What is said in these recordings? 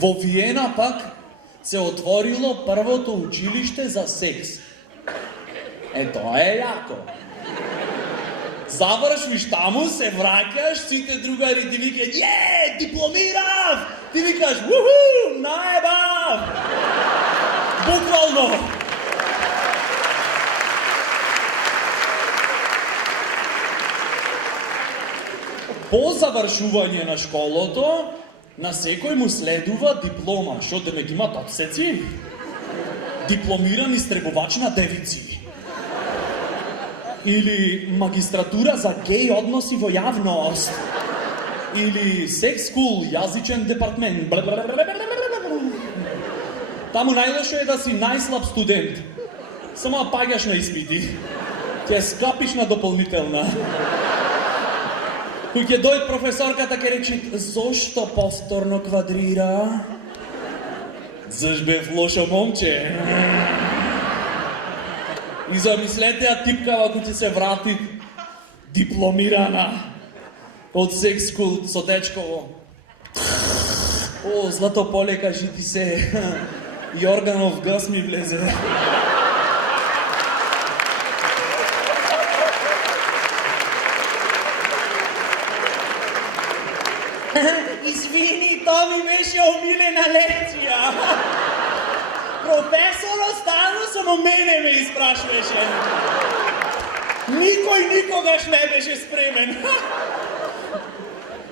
Во Виена пак се отворило првото училиште за секс. Тоа е јако. Завршвиш таму, се враќаш, сите другари ти викаат: дипломирав! Ти викаш: уху, наебав! Буквално. По завршување на школото, на секој му следува диплома, што демек имат отсеци. Дипломиран истребувач на девици. Или магистратура за геј односи во јавност. Или секс скул, јазичен департмент. Таму најлошо е да си најслаб студент. Само паѓаш на испити. Ќе скапиш на дополнителна. Кој ќе дојде професорката ќе рече: зошто повторно квадрира? Заш бев лошо момче. И замислете ја типкава кој ќе се врати дипломирана од секс скул со дечково. О, злато поле, кажи ти се. Јорганов газ ми влезе. Извини, тоа ми беше омилена лекција. Професорот стално само мене ме испрашваше. Никој никогаш не беше спремен.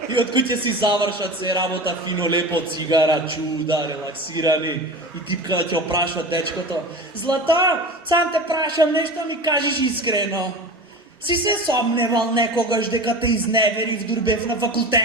И од куќе си завршат се работа фино, лепо, цигара, чуда, релаксирани. И типка ќе опрашва дечкото: Злато, сам те прашам, нешто ми кажеш искрено. Си се сомневал некогаш дека те изневери в Дурбев на факултет?